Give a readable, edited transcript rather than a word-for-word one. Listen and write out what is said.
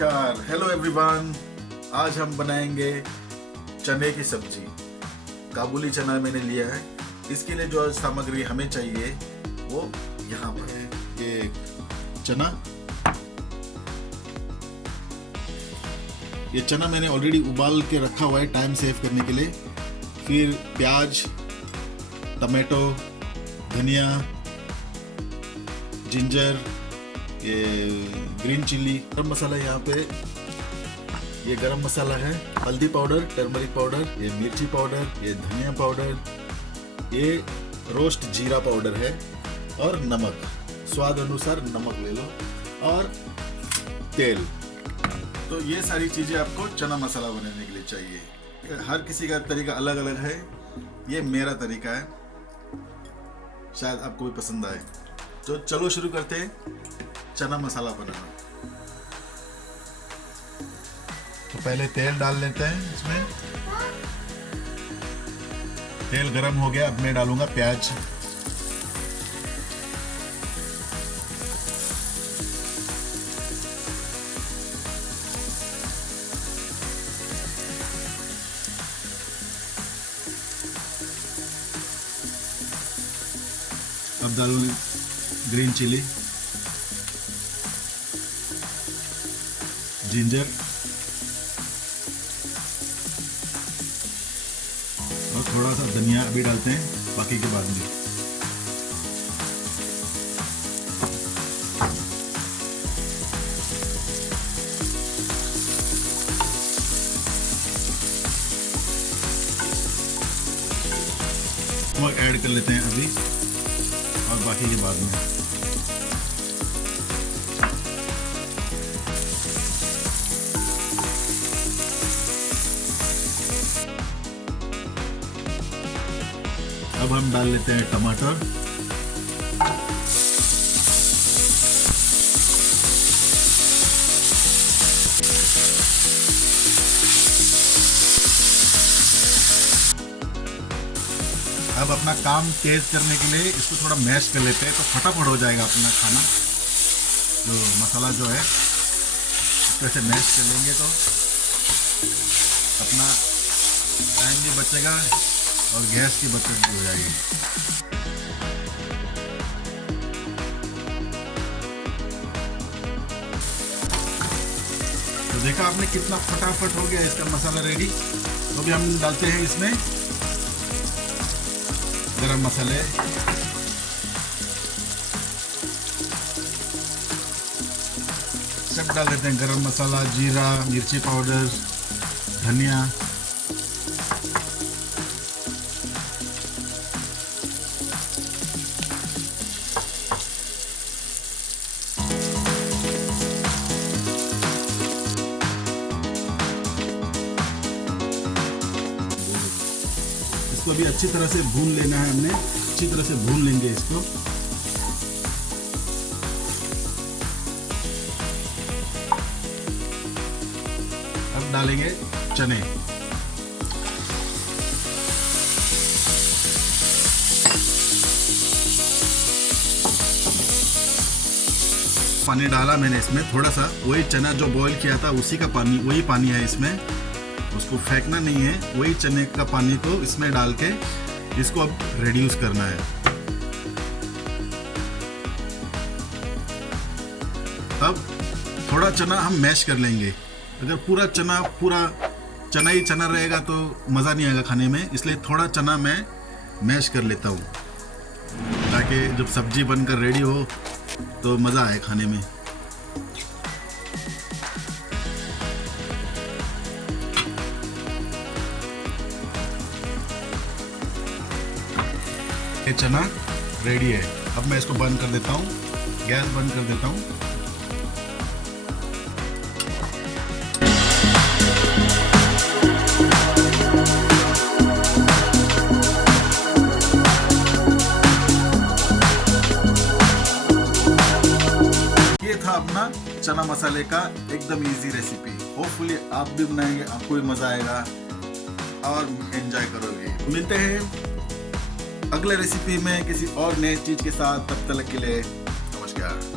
नमस्कार, hello everyone. आज हम बनाएंगे चने की सब्जी। काबुली चना मैंने लिया है। इसके लिए जो सामग्री हमें चाहिए वो यहाँ पर है। ये चना मैंने ऑलरेडी उबाल के रखा हुआ है टाइम सेव करने के लिए। फिर प्याज, टमाटो, धनिया, जिंजर, ये ग्रीन चिल्ली, गरम मसाला यहाँ पे। ये गरम मसाला है, हल्दी पाउडर, टर्मरिक पाउडर, ये मिर्ची पाउडर, ये धनिया पाउडर, ये रोस्ट जीरा पाउडर है और नमक, स्वाद अनुसार नमक ले लो, और तेल। तो ये सारी चीज़ें आपको चना मसाला बनाने के लिए चाहिए। हर किसी का तरीका अलग अलग है। ये मेरा तरीका है, शायद आपको भी पसंद आए। तो चलो शुरू करते हैं चना मसाला बनाना। तो पहले तेल डाल लेते हैं इसमें। तेल गरम हो गया, अब मैं डालूंगा प्याज। अब डालूंगी ग्रीन चिली, जिंजर और थोड़ा सा धनिया अभी डालते हैं, बाकी के बाद में। नमक ऐड कर लेते हैं अभी और बाकी के बाद में। अब हम डाल लेते हैं टमाटर, अब अपना काम तेज करने के लिए इसको थोड़ा मैश कर लेते हैं, तो फटाफट हो जाएगा अपना खाना। जो मसाला जो है इसको ऐसे मैश कर लेंगे तो अपना टाइम भी बचेगा और गैस की बचत भी हो जाएगी। तो देखा आपने कितना फटाफट हो गया इसका मसाला रेडी। तो भी हम डालते हैं इसमें गरम मसाले, सब डाल देते हैं। गरम मसाला, जीरा, मिर्ची पाउडर, धनिया। इसको भी अच्छी तरह से भून लेना है हमने, अच्छी तरह से भून लेंगे इसको। अब डालेंगे चने। पानी डाला मैंने इसमें थोड़ा सा, वही चना जो बॉईल किया था उसी का पानी, वही पानी है इसमें, उसको फेंकना नहीं है। वही चने का पानी को इसमें डाल के इसको अब रिड्यूस करना है। अब थोड़ा चना हम मैश कर लेंगे। अगर पूरा चना ही चना रहेगा तो मज़ा नहीं आएगा खाने में, इसलिए थोड़ा चना मैं मैश कर लेता हूँ, ताकि जब सब्जी बनकर रेडी हो तो मज़ा आए खाने में। ये चना रेडी है। अब मैं इसको बंद कर देता हूँ, गैस बंद कर देता हूँ। ये था अपना चना मसाले का एकदम इजी रेसिपी। होपफुली आप भी बनाएंगे, आपको भी मजा आएगा और एंजॉय करोगे। मिलते हैं अगले रेसिपी में किसी और नए चीज के साथ। तब तक के लिए नमस्कार।